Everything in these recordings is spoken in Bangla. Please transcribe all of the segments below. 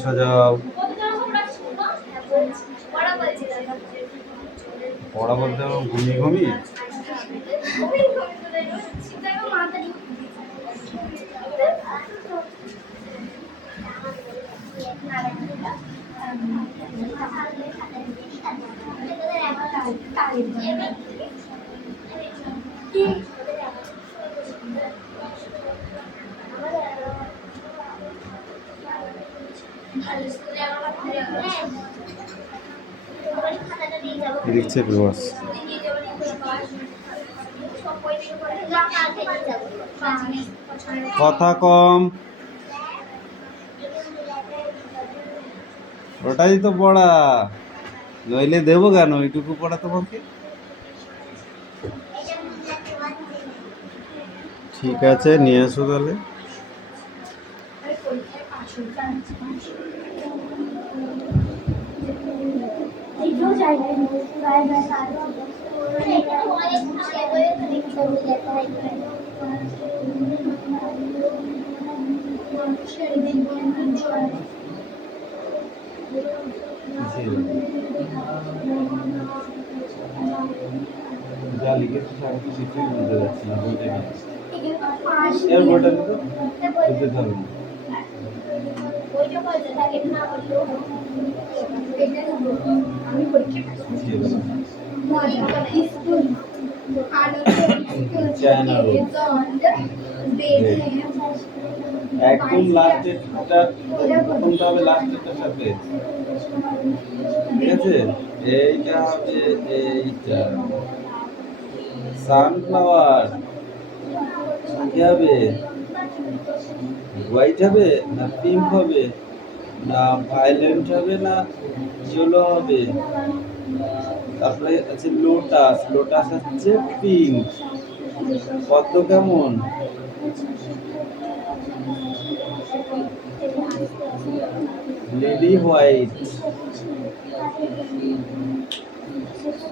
সাজাও পড়া বলতে ঘুমিয়ে ঘুমিয়ে দেখছে ভিউয়ার্স কথা কম ওটাই তো পড়া নইলে দেবো কেন ওইটুকু পড়া তোমাকে ঠিক আছে নিয়ে আসো তাহলে যা লিখেছি আমি তো কিছুই বুঝতে পারছি না বলতে গেছি এর বইটা দিতো বুঝতে পারবো না একদম লাস্টেরটা প্রথমটা হবে লাস্টেরটার সাথে ঠিক আছে এইটা হবে এইটা সানফ্লাওয়ার কি হবে হোয়াইট হবে না পিঙ্ক হবে না ভায়োলেট হবে না ইয়েলো হবে তারপরে আছে লোটাস লোটাস হচ্ছে পিঙ্ক পদ্ম কেমন লিলি হোয়াইট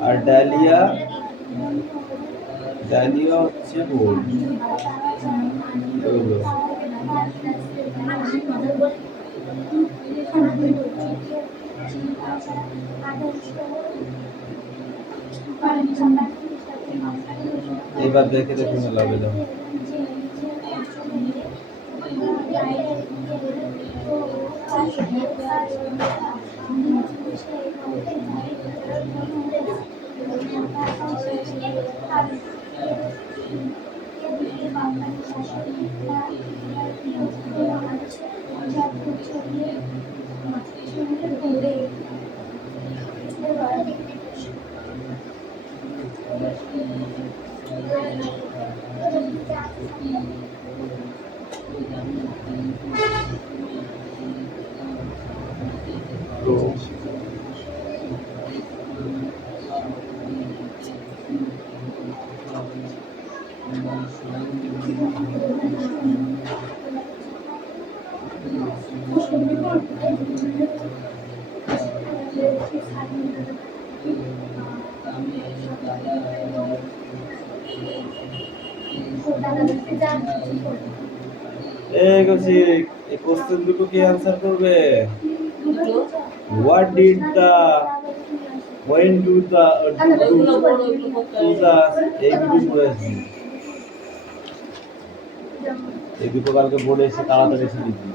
আর ডালিয়া ডালিয়া হচ্ছে গোল্ড এবার দেখে দেখে মেলাবে দাও এই কোশ্চেন দুটো কি आंसर করবে what did the when do the এই দুটো পড়েছি এই দুটো কালকে বোর্ডে এসে তাড়াতাড়ি এসে লিখবি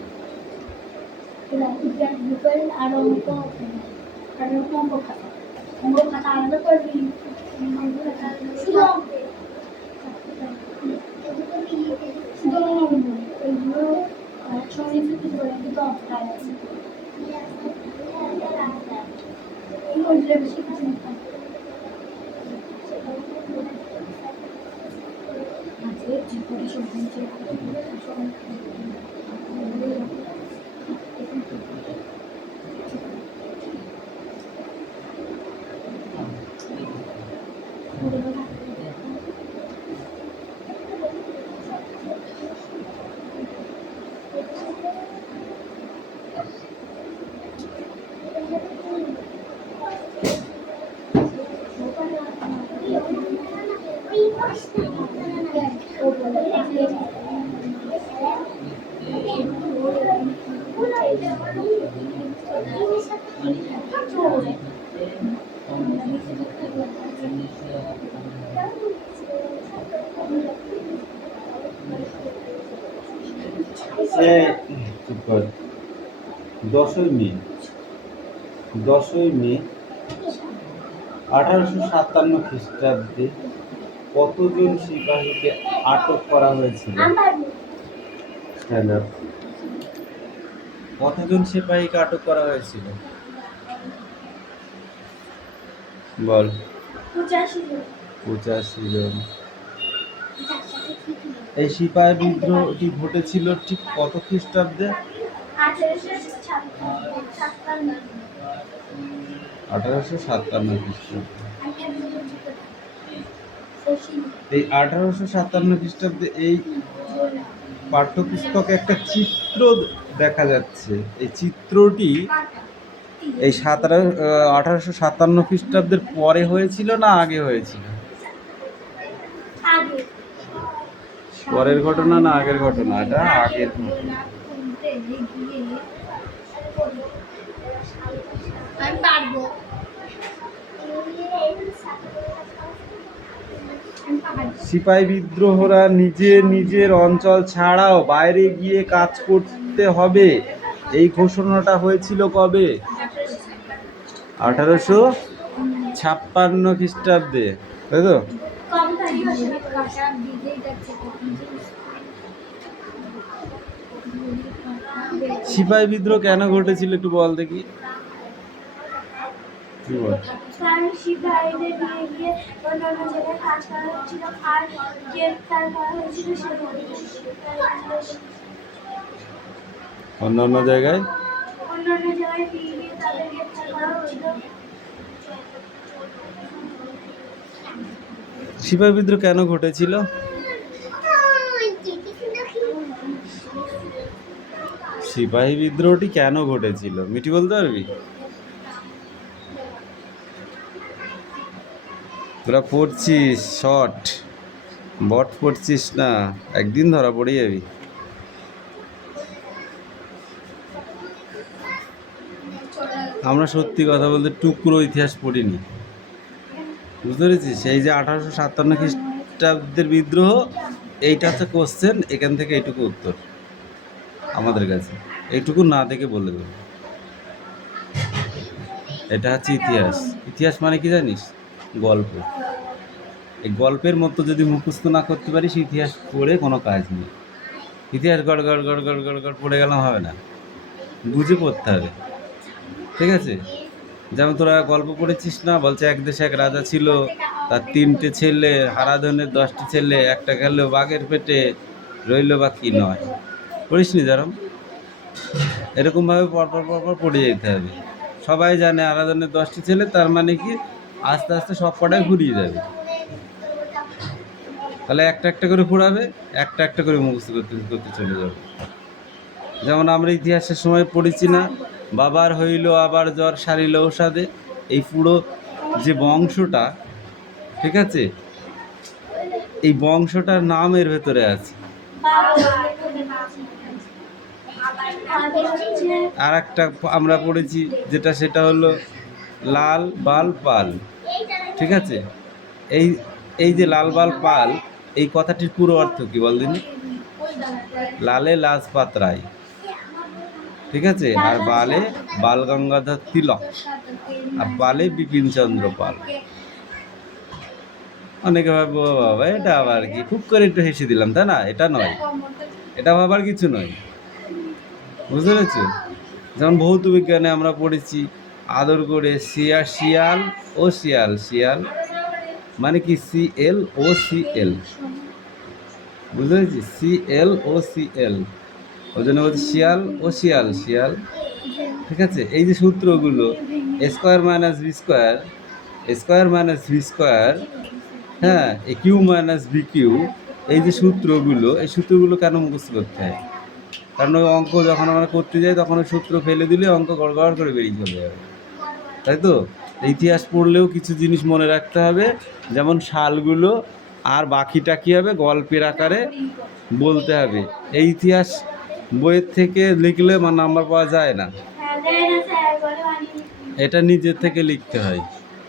চুপ কর। 10ই মে 1857 খ্রিস্টাব্দে কতজন সিপাহীকে আটক করা হয়েছিল? কতজন সিপাহীকে আটক করা হয়েছিল বল? 85 জন। এই সিপাহী বিদ্রোহটি ঘটেছিল ঠিক কত খ্রিস্টাব্দে? 1857 খ্রিস্টাব্দে। এই 1857 খ্রিস্টাব্দে এই পাঠ্যপুস্তকে একটা চিত্র দেখা যাচ্ছে। এই চিত্রটি এই 1857 খ্রিস্টাব্দের পরে হয়েছিল না আগে হয়েছিল? পরের ঘটনা না আগের ঘটনা? এটা আগের ঘটনা। সিপাহী বিদ্রোহরা নিজের অঞ্চল ছাড়াও বাইরে গিয়ে কাজ করতে হবে, এই ঘোষণাটা হয়েছিল কবে? 1856 খ্রিস্টাব্দে, তাই তো? সিপাহী বিদ্রোহ কেন ঘটেছিল একটু বল দেখি। কি বল? সিপাহীদের গিয়ে অন্যান্য জায়গায় কাজ করা হচ্ছিল আর গ্রেফতার করা হয়েছিল। অন্যান্য জায়গায় গিয়ে তাদের গ্রেফতার করা হচ্ছিল। সিপাহী বিদ্রোহ কেন ঘটেছিল? সিপাহী বিদ্রোহটি কেন ঘটেছিল মিটি বলতে পারবি? তোরা পড়ছিস শর্ট, বট পড়ছিস না, একদিন ধরা পড়ে যাবি। আমরা সত্যি কথা বলতে টুকরো ইতিহাস পড়িনি, বুঝতে পেরেছিস? এই যে 1857 খ্রিস্টাব্দের বিদ্রোহ, এইটা হচ্ছে কোশ্চেন, এখান থেকে এইটুকু উত্তর আমাদের কাছে, এইটুকু না দেখে বলে দেব। এটা হচ্ছে ইতিহাস। ইতিহাস মানে কি জানিস? গল্প। এই গল্পের মতো যদি মুখস্থ না করতে পারিস, ইতিহাস পড়ে কোনো কাজ নেই। ইতিহাস গড় গড় গড় গড় গড় গড় পড়ে গেলাম হবে না, বুঝে পড়তে হবে, ঠিক আছে? যেমন তোরা গল্প পড়েছিস না, বলছে এক দেশে এক রাজা ছিল, তার 3টে ছেলে, হারাধনের 10টি ছেলে, একটা গেল বাঘের পেটে, রইল বা কি নয়। পড়িস নি যেরকম? এরকমভাবে পরপর পড়ে যেতে হবে। সবাই জানে হারাধনের 10টি ছেলে, তার মানে কি আস্তে আস্তে সব কটাই ঘুরিয়ে যাবে। তাহলে একটা একটা করে পড়াবে, একটা একটা করে মুখস্থ করতে করতে চলে যাবে। যেমন আমরা ইতিহাসের সময় পড়েছি না, বাবার হইল আবার জ্বর সারিল ওষাদে, এই পুরো যে বংশটা, ঠিক আছে, এই বংশটার নাম এর ভেতরে আছে। আর একটা আমরা পড়েছি যেটা, সেটা হলো লাল বাল পাল, ঠিক আছে? এই এই যে লাল বাল পাল, এই কথাটির পুরো অর্থ কি বল দিন? লালে লাজপাত রায়, ঠিক আছে, আর বালে বাল গঙ্গাধর তিলক, আর বালে বিপিন চন্দ্র পাল। অনেকে ভাবে বাবা এটা আবার কি, খুব করে একটু হেসে দিলাম, তাই না? এটা নয়, এটা ভাবার কিছু নয়, বুঝতে পেরেছ? যেমন ভৌত বিজ্ঞানে আমরা পড়েছি আদর করে শিয়াল ও শিয়াল, শিয়াল মানে কি CL ও CL, বুঝতে পেরেছি? CL ও CL, ওই জন্য বলছি শিয়াল ও শিয়াল, শিয়াল, ঠিক আছে? এই যে সূত্রগুলো square minus b square, square minus v square, হ্যাঁ, a cube minus b cube, এই যে সূত্রগুলো, এই সূত্রগুলো কেন মুখস্থ করতে হয়? কারণ ওই অঙ্ক যখন আমরা করতে যাই তখন ওই সূত্র ফেলে দিলে অঙ্ক গড়গড় করে বেরিয়ে চলে যাবে, তাই তো? ইতিহাস পড়লেও কিছু জিনিস মনে রাখতে হবে, যেমন সালগুলো, আর বাকিটা কী হবে গল্পের আকারে বলতে হবে। এই ইতিহাস বইয়ের থেকে লিখলে নাম্বার পাওয়া যায় না। এটা নিজের থেকে লিখতে হয়।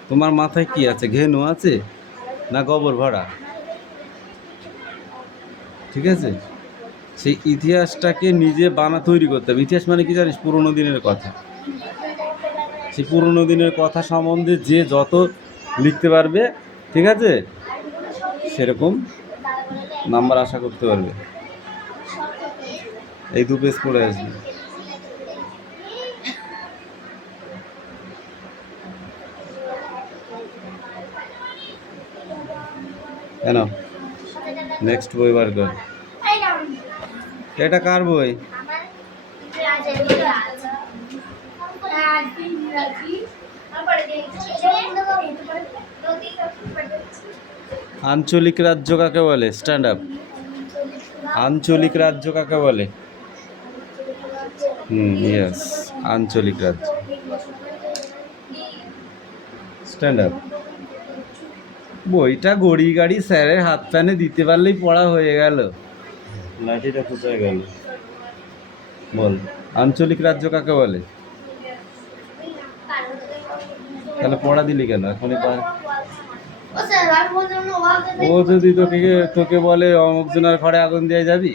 তোমার মাথায় কি আছে, ঘেনু আছে না গোবর ভরা? ঠিক আছে, সেই ইতিহাসটাকে নিজে তৈরি করতে হবে। ইতিহাস মানে কি জানিস? পুরোনো দিনের কথা। সেই পুরোনো দিনের কথা সম্বন্ধে যে যত লিখতে পারবে, ঠিক আছে, সেরকম নাম্বার আশা করতে পারবে। এই 2 পেজ পড়ে আসবে। কেন নেক্সট বই বার কর। এটা কার বই? আঞ্চলিক রাজ্য কাকে বলে? Stand up. আঞ্চলিক রাজ্য কাকে বলে? ইয়েস, আঞ্চলিক রাজ্য। Stand up. বইটা গড়ি গাড়ি স্যারের হাত প্যানে দিতে পারলেই পড়া হয়ে গেল। লাঠিটা কোথায় গেল? বল, আঞ্চলিক রাজ্য কাকে বলে? তাহলে পড়া দিলি কেন এখনই? ও যদি তোকে বলে অমুক জনের ঘরে আগুন দিয়ে যাবি,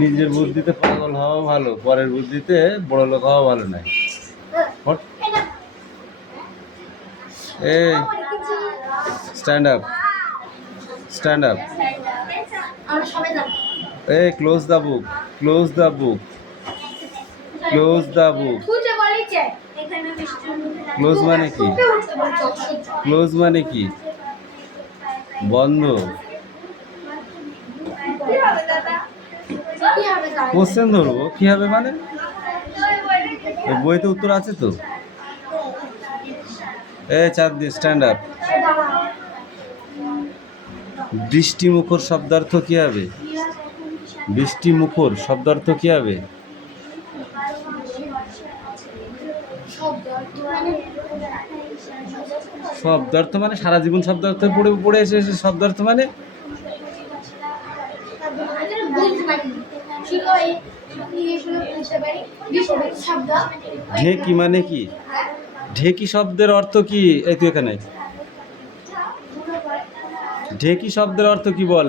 নিজের বুদ্ধিতে পাগল হওয়া ভালো, পরের বুদ্ধিতে বড় লোক হওয়া ভালো নয়। এই স্ট্যান্ড আপ, স্ট্যান্ড আপ। এই close the book, close the book, close the book. Close মানে কি? ক্লোজ মানে কি? বন্ধ। কোশ্চেন ধরবো কি হবে মানে? বইতে উত্তর আছে তো। চাঁদ দিয়ে স্ট্যান্ড আপ। বৃষ্টি মুখর শব্দার্থ কি হবে? বৃষ্টি মুখর শব্দার্থ কি হবে? শব্দার্থ মানে সারা জীবন শব্দার্থ পড়ে পড়ে এসে শব্দার্থ মানে ঢেকি মানে কি? ঢেকি শব্দের অর্থ কি? এই তুই এখানে ঢেকি শব্দের অর্থ কি বল?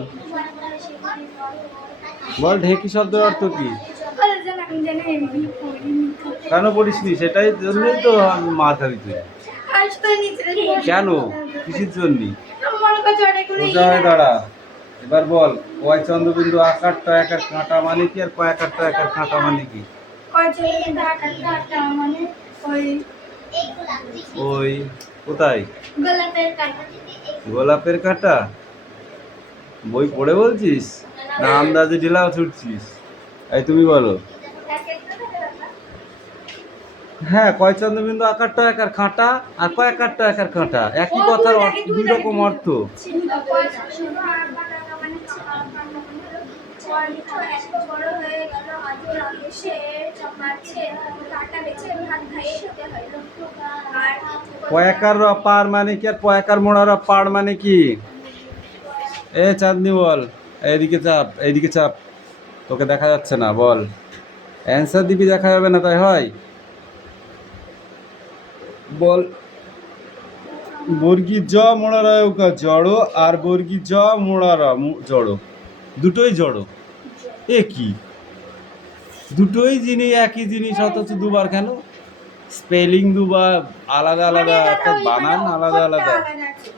বল ঢেকি শব্দের অর্থ কি? কেন পড়িসনি? সেটাই জন্যই তো আমি মাথা দিতে। কেন? কিসের জন্য? কোথায় দাঁড়া, এবার বল। কয় চন্দ্রবিন্দু আকারটা একার কাঁটা মানে কি, আর কয় আকারটা একার কাঁটা মানে কি? ওই কোথায়? গোলাপের কাঁটা। বই পড়ে বলছিস না আন্দাজে ঢিলাও ছুটছিস? এই তুমি বলো। হ্যাঁ, কয় চন্দ্রবিন্দু আকারটা একার কাঁটা, আর কয় আকারটা একার কাঁটা, একই কথার দুই রকম অর্থ। পয়াকার পার মানে কি, আর পয়াকার মোড়ার পাড় মানে কি? চাঁদনি বল। এইদিকে চাপ, এইদিকে চাপ, তোকে দেখা যাচ্ছে না। বল, অ্যান্সার দিবি, দেখা যাবে না তাই হয়? বল। বর্গী জ মোড়ারা জড়ো, আর বর্গী জ মোড়ারা জড়ো, দুটোই জড়ো। এ কি? দুটোই জিনিস, একই জিনিস, অথচ দুবার কেন? স্পেলিং দুবার আলাদা আলাদা, একটা বানান আলাদা আলাদা।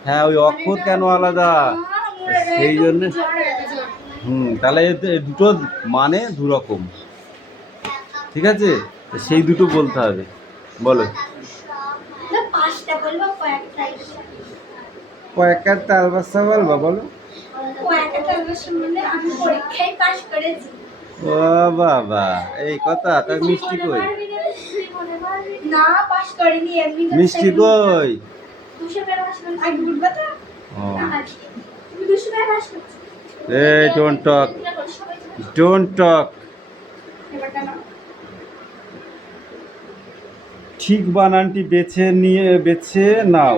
হ্যাঁ, ওই অক্ষর কেন আলাদা? সেই জন্য। তাহলে দুটো মানে দুরকম, ঠিক আছে? সেই দুটো বলতে হবে। বলো, কয়েকটা তালবাসা বলবা? বলো। ও বাবা, এই কথা। তাই মিষ্টি কই? মিষ্টি কই? এই ডোন্ট টক, ডোন্ট টক। ঠিক বানানটি বেছে নাও।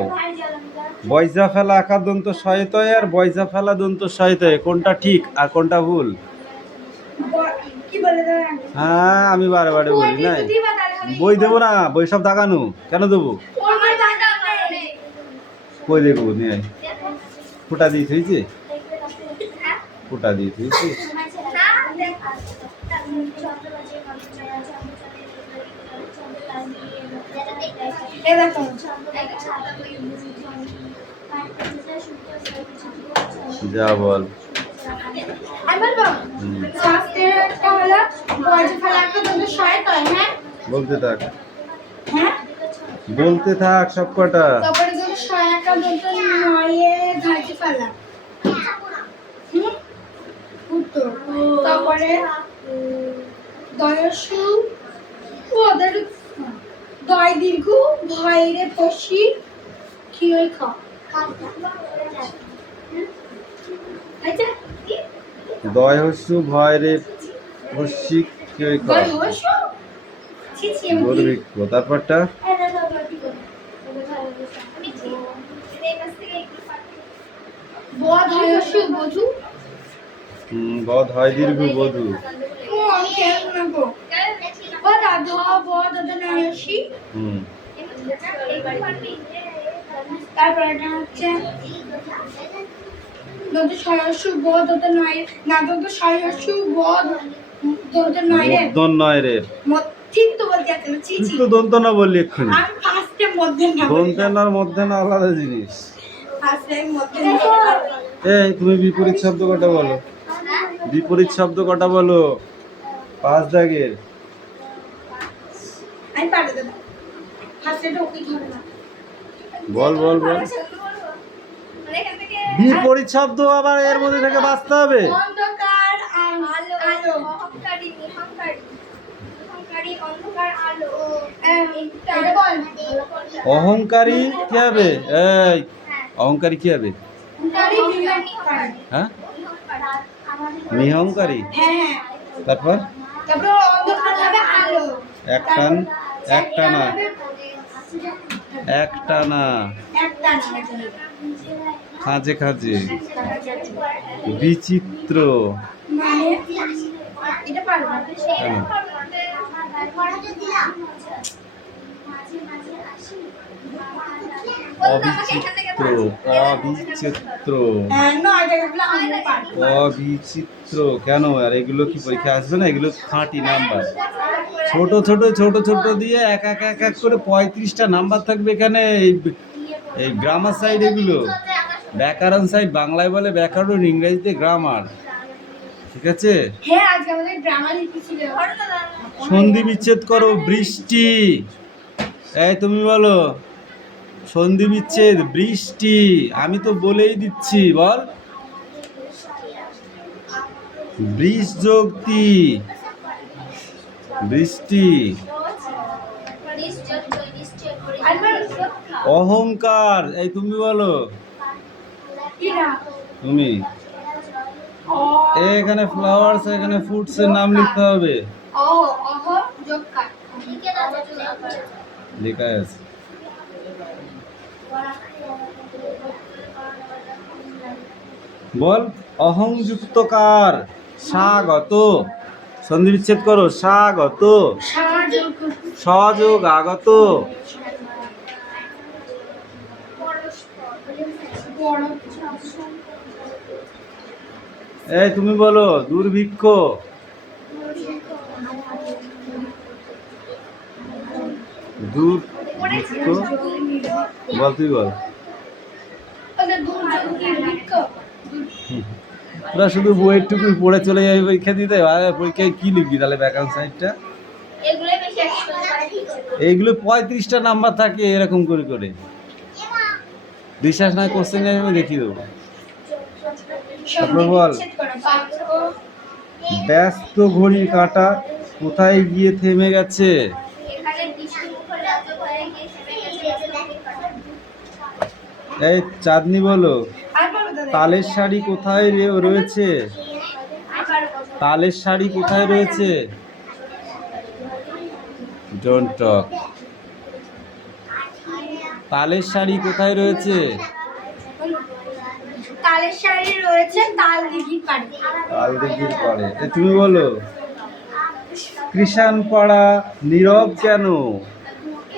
বয়জা ফেলা আকার দন্ত সহায়তায় আর বয়জা ফেলা দন্ত সহায়তায়, কোনটা ঠিক আর কোনটা ভুল? হ্যাঁ, আমি বারে বারে বলি না। বই দেবো না, বই সব দাগানো। কেন দেবো? আমার দাদা নেই। কই দেখবো নিয়ে আয়। ফুটা দিয়ে থুইছে, ফুটা দিয়ে থুইছে। যা বল। বলতে থাক, বলতে থাক সব কটা। তারপরে দয়সু ওদের দয় দীর্ঘ ভয়ের পশি কি ওই খ দয় হস্যু ভয় রে হস্যিক কেউ কয় দুর্ভিক্ষ। তারপরটা বধ হয়সু বধু বধ হয় দীর্ঘ বধূ। তারপরে এটা হচ্ছে দন্ত সয়সু বধ দন্ত নয় না দন্ত সয়সু বধ দন্ত নয় রে মধ্যন নয় রে। ঠিক তো বলতে যাচ্ছিল ছি তুই ছি তো দন্ত না বললি এক্ষুনি। আমি ফার্স্টে মধ্যে না দন্তের না মধ্যে না আলাদা জিনিস। ফার্স্টে মধ্যে এই তুমি বিপরীত শব্দ কটা বলো, বিপরীত শব্দ কটা বলো 5 দাগের। আমি পারে দেব ফার্স্টে ঢোকি ধরে না বল বল বল। বিপরীত শব্দ আবার এর মধ্যে থেকে বাঁচতে হবে। অন্ধকার আলো আলো অহংকারী নিহংকারী অহংকারী অন্ধকার আলো এটা বল অহংকারী কি হবে? এই অহংকারী কি হবে? অহংকারী নিহংকার হ্যাঁ, নিহংকারী। হ্যাঁ তারপর তারপর অন্ধকার হবে আলো একটান, একটানা, একটানা, একটা না খাঁজে খাঁজে, বিচিত্র। মানে এটা পারবো কেন? অবিচিত্র, অবিচিত্র, না এটা আমরা পারবো অবিচিত্র। কেন আর এগুলো কি পরীক্ষা আসবে না? এগুলো খাঁটি নাম্বার। ছোট ছোট ছোট ছোট দিয়ে এক এক এক এক করে 35টা নাম্বার থাকবে এখানে। এই গ্রামার সাইড, এগুলো ব্যাকরণ সাইড। বাংলায় বলে ব্যাকরণ, ইংরেজিতে গ্রামার। ঠিক আছে? হ্যাঁ আজকে আমাদের গ্রামার লিখেছিল সন্ধি বিচ্ছেদ করো। বৃষ্টি। এই তুমি বলো সন্ধি বিচ্ছেদ। বৃষ্টি। আমি তো বলেই দিচ্ছি, বল। বৃষ যোগ তি, বৃষ্টি। অহংকার। এই তুমি বলো, কিরা তুমি। এখানে ফ্লাওয়ার্স, এখানে ফ্রুটস এর নাম লিখতে হবে। অহ যোগকার লেখা আছে। বল অহংযুক্তকার। স্বাগত। সন্ধি বিচ্ছেদ করো। স্বাগত। সযোগ আগত। এই তুমি বলো দুর্ভিক্ষ। দুর্ভিক্ষ। বল তুই বল। তোরা শুধু বইয়ের টুকু পড়ে চলে যাবি পরীক্ষা দিতে। পরীক্ষায় কি লিখবি তাহলে ব্যাকরণ সাইডটা? এইগুলো 35টা নাম্বার থাকে এরকম করে করে। বিশ্বাস না কোশ্চেন আমি দেখিয়ে দেবো। তারপর বল ব্যস্ত ঘড়ির কাঁটা কোথায় গিয়ে থেমে গেছে? এই চাঁদনি বলো তালের শাড়ি কোথায় রয়েছে? তালের শাড়ি কোথায় রয়েছে? Don't talk. তালের শাড়ি কোথায় রয়েছে? তালের শাড়ি রয়েছে তাল দিঘির পাড়ে। তাল দিঘির পাড়ে। তুমি বলো কৃষাণ পাড়া নীরব কেন?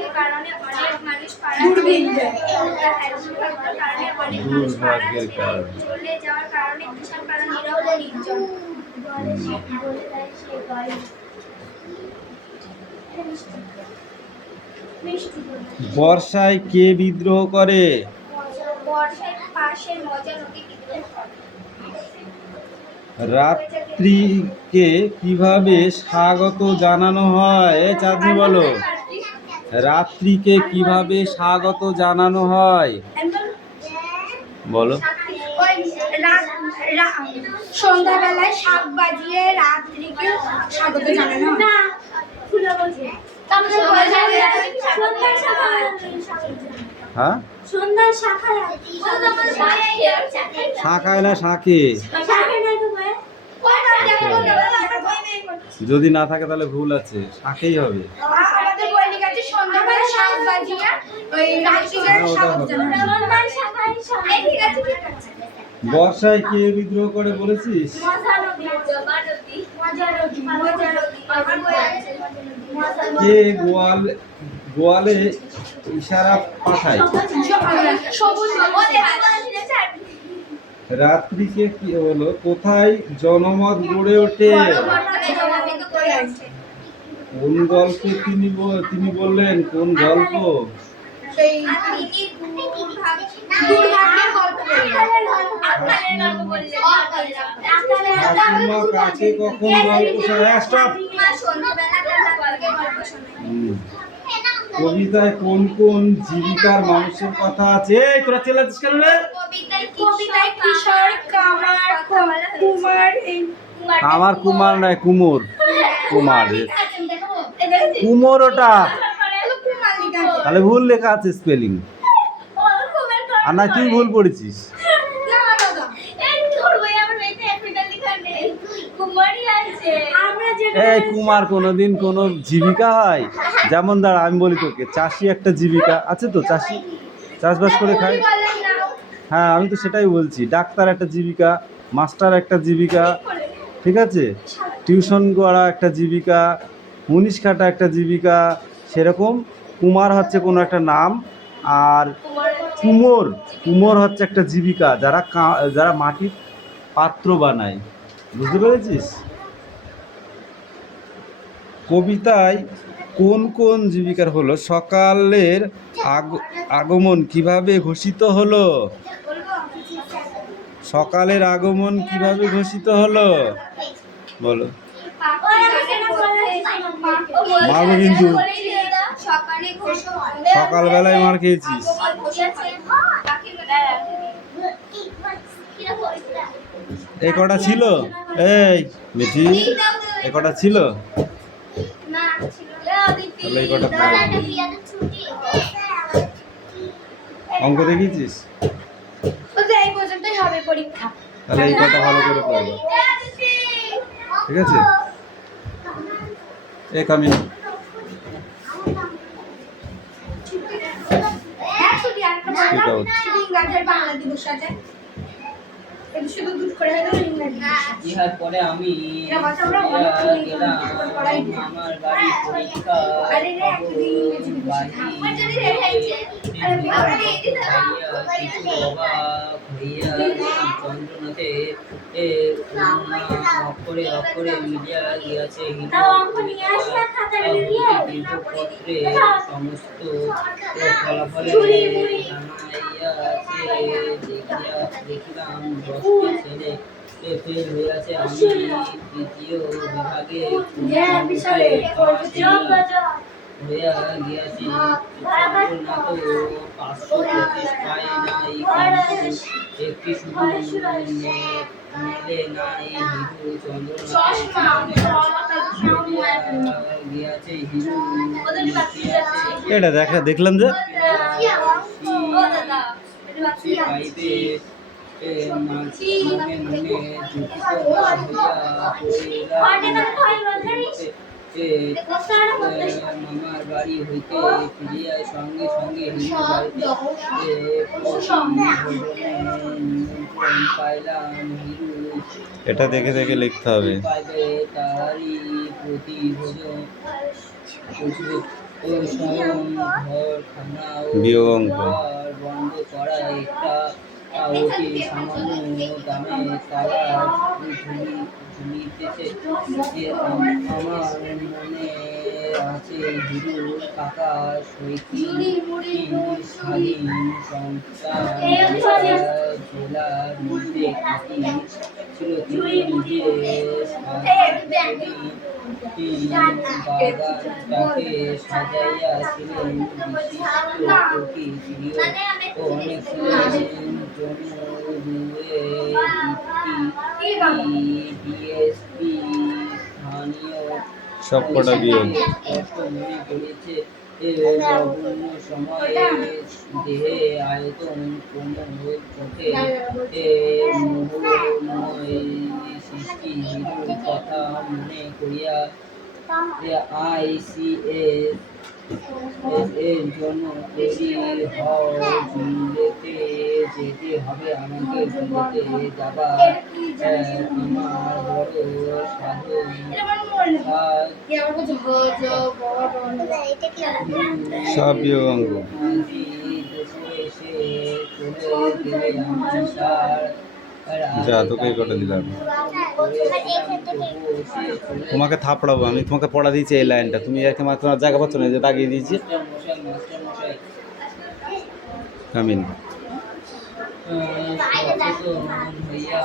এ কারণে অনেক মানুষ পাড়া দুর্ভিক্ষের কারণে অনেক মানুষ পাড়া দুর্ভাগ্যের ছেড়ে কারণে। চলে যাওয়ার কারণে কৃষাণ পাড়া নীরব ও নির্জন। বর্ষায় কে বিদ্রোহ করে? বর্ষায় পাশে মজা নদী বিদ্রোহ করে। রাত্রিকে কিভাবে স্বাগত জানানো হয়? চাঁদনি বলো, রাত্রিকে কিভাবে স্বাগত জানানো হয়? বলো। সন্ধ্যাবেলায় শাক বাজিয়ে রাত্রিকে স্বাগত জানানো হয়। হ্যাঁ, সন্ধ্যার শাখায় শাখায় না শাকে? যদি না থাকে তাহলে ভুল আছে, শাকেই হবে। আমাদের বই লেখা আছে সন্ধ্যাবেলা শাক বাজিয়ে ওই রাত্রিকে হ্যাঁ, ওটা স্বাগত হবে। জানানো হয়। ঠিক আছে ঠিক আছে। বর্ষায় কে বিদ্রোহ করে বলেছিস? আমার বই আছে। কে গোয়ালে ইশারা পাঠায়? সবুজ রাত্রিকে কি হলো, কোথায় জনমত গড়ে ওঠে? কোন গল্পে তিনি বললেন? কোন গল্প? সেই দুর্ভাগ্যের গল্প বললেন। ঠাকুমা কাকে কখন গল্প শোনায়? স্টপ। সন্ধ্যাবেলা গল্পের গল্প শোনায়। কবিতায় কোন কোন জীবিকার মানুষের কথা আছে? এই তোরা চেল্লাচ্ছিস কেন রে? কবিতায় কিশোর কামার কুমার এই আমার কুমার নয়, কুমোর। কুমার, কুমোর ওটা। তাহলে ভুল লেখা আছে স্পেলিং, আর না তুই ভুল পড়েছিস। এই কুমার কোনোদিন কোনো জীবিকা হয়? যেমন দাঁড়া আমি বলি তোকে, চাষি একটা জীবিকা আছে তো, চাষি চাষবাস করে খায়। হ্যাঁ, আমি তো সেটাই বলছি। ডাক্তার একটা জীবিকা, মাস্টার একটা জীবিকা, ঠিক আছে? টিউশন করা একটা জীবিকা, মুনিশ কাটা একটা জীবিকা। সেরকম কুমার হচ্ছে কোনো একটা নাম, আর কুমোর হচ্ছে একটা জীবিকা, যারা মাটির পাত্র বানায়। বুঝতে পেরেছিস? কবিতায় কোন কোন জীবিকার হলো? সকালের আগমন কিভাবে ঘোষিত হলো? সকালের আগমন কিভাবে ঘোষিত হলো? বলো। মারবো কিন্তু। সকালবেলায় মার খেয়েছিস। এ কটা ছিল? এই মিঠি, এ কটা ছিল? তাহলে এই কটা পড়ো। অঙ্ক দেখিয়েছিস? এই পর্যন্তই হবে পরীক্ষা। তাহলে এই কটা ভালো করে পড়ো, ঠিক আছে? এ কামিন। বাংলা দিবস আছে, শুধু দুধ করে ইংরেজি। ইহার পরে আমি গেলাম আমার বাড়ি পরীক্ষা চন্দ্রনাথে অক্ষরে অক্ষরে মিডিয়া গিয়াছে পত্রে সমস্ত ফলাফলে জানাইয়াছে। দেখিলাম 10টি ছেলে ফেল হইয়াছে। আমি তৃতীয় বিভাগে হইয়া গিয়াছি। চন্দ্রনাথ 525 পায় নাই, কিন্তু একটি শুধু মেলে নাই। হিরু চন্দ্রনাথ গিয়াছে, হিরু এটা দেখলাম যে পাইবে মনে মনে মামার বাড়ি হইতে ফিরিয়া সঙ্গে সঙ্গে হিরু বাড়িতে নিমন্ত্রণ পাইলাম। হিরু এটা দেখে দেখে লিখতে হবে। পাইবে তাহারি প্রতিভোজন ও স্বয়ং ঘর খানা ও বিয়োগ অঙ্ক। ঘর বন্ধ করা একটা অতি সামান্য দামে তারা ঝুলিতেছে। আমার মনে আছে হিরু কাকা সৈকি স্বাধীন সন্তান জেলার মধ্যে খাঁটি ছিল। তিনি নিজে বাগানটাকে সাজাইয়াছিলেন বিশিষ্ট কবি প্রিয় ও অনেক ছিলেন জনরুয়ে ডিএসপি স্থানীয় সব কটা বিয়োগ। স্পষ্ট মনে পড়েছে নগণ্য সময়ে দেহে আয়তন কোমল চোখে মোহময় সৃষ্টি হিরুর কথা মনে করিয়া ICS এর জন্য তৈরি হও। জিলেতে যেতে হবে আমাকে। জিলেতে যাবার আমার বড় সাধন সব বিয়োগ অঙ্ক। আজি দুপুরে এসে চলে গেলে আমার সার যা তোকে কটা দিলাম। তোমাকে থাপড়াবো আমি, তোমাকে পড়া দিয়েছি এই লাইনটা, তুমি একে মাত্র তোমার জায়গা পাচ্ছ না, যে দাগিয়ে দিয়েছি। কামিন সচেতন হইয়া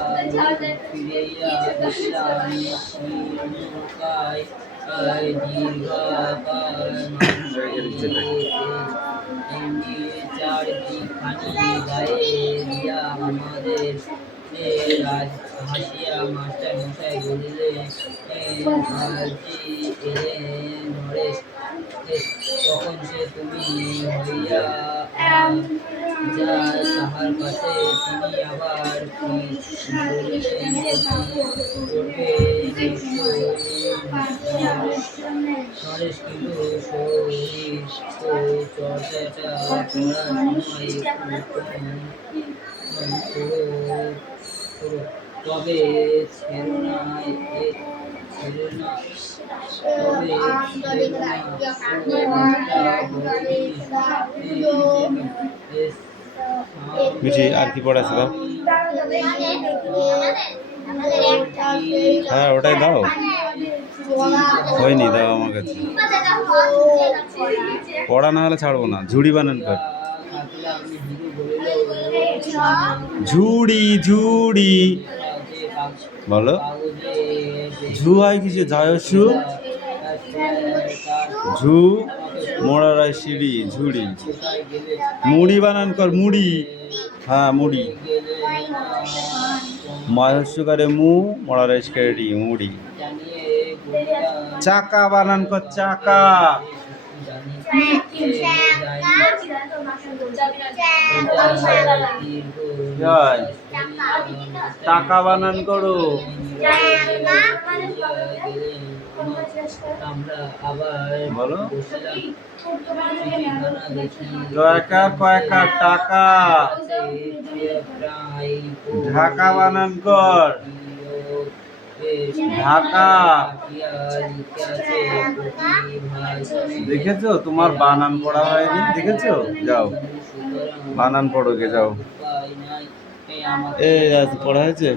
ফিরাইয়া দেখলাম নৌকায় দীর্ঘাকার চারদিকখানি গায়ে দিয়া আমাদের হাসিয়া মাস্টার মশাই বলিলেন আজি এলেন নরেশ। তখন সে তুমি হইয়া যা তাহার কাছে তিনি আবার বলিলেন করবে নরেশ কিন্তু শরীর ও চর্চাটা করার সময় তবে ছেড়ো না বুঝি আর কি পড়া আছে দাও। হ্যাঁ ওটাই দাও, হয়নি দাও আমার কাছে। পড়া না হলে ছাড়বো না। ঝুড়ি বানান কর। ঝুড়ি ঝুড়ি বলো। ঝু হয় কিছু জয়সু, ঝু মোড়ারায় সিঁড়ি ঝুড়ি। মুড়ি বানান কর মুড়ি। হ্যাঁ মুড়ি। ময়স্যকারে মু মোড়ারায় সিঁড়ি মুড়ি। চাকা বানান কর চাকা। টাকা বানান করো। বলো কয়েকার টাকা। ঢাকা বানান কর ঢাকা। দেখেছো তোমার বানান পড়া হয়নি, দেখেছো? যাও বানান পড়ো গে যাও। এই রাজ পড়া হয়েছে?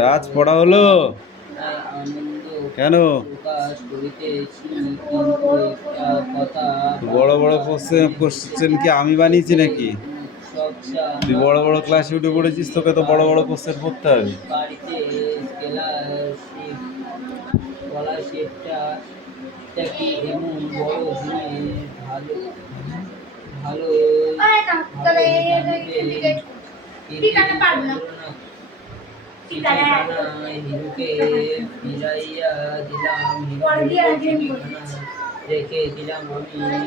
রাজ পড়া হলো কেন? বড় বড় কোশ্চেন কি আমি বানিয়েছি নাকি? তুই বড় বড় ক্লাসে উঠে পড়েছিস, তোকে তো বড় বড় কোশ্চেন পড়তে হবে। ফিরাইয়া দিলাম রেখে দিলাম আমি